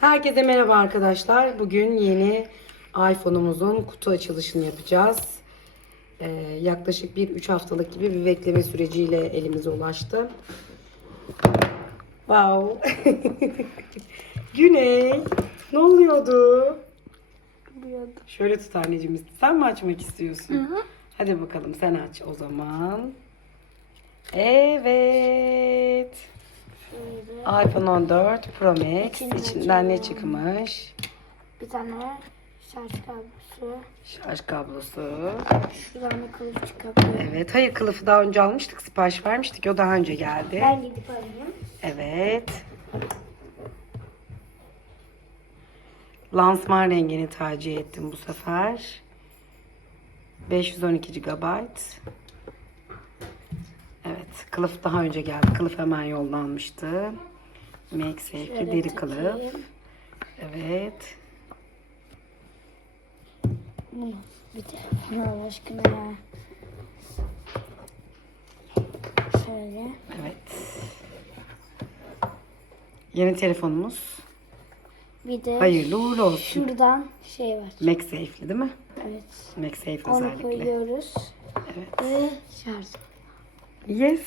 Herkese merhaba arkadaşlar. Bugün yeni iPhone'umuzun kutu açılışını yapacağız. Ee, yaklaşık bir 3 haftalık gibi bir bekleme süreciyle elimize ulaştı. Wow. Güney. Ne oluyordu? Şöyle tut anneciğim. Sen mi açmak istiyorsun? Hadi bakalım sen aç o zaman. Evet. iPhone 14 Pro Max. İçinden ne çıkmış? Bir tane şarj kablosu. Şarj kablosu. Şuradan bir kılıf çıkabiliyor. Evet. Hayır kılıfı daha önce almıştık. Sipariş vermiştik. O daha önce geldi. Ben gidip alayım. Evet. Lansman rengini tercih ettim bu sefer. 512 GB. Evet. Kılıf daha önce geldi. Kılıf hemen yollanmıştı. MagSafe'li Şöyle deri kılıf. Evet. Bunu bir de Allah aşkına ya. Şöyle. Evet. Yeni telefonumuz. Bir de Hayırlı uğurlu olsun. şuradan şey var. MagSafe'li değil mi? Evet. MagSafe Onu özellikle. koyuyoruz. Evet. Ve şarj. Yes.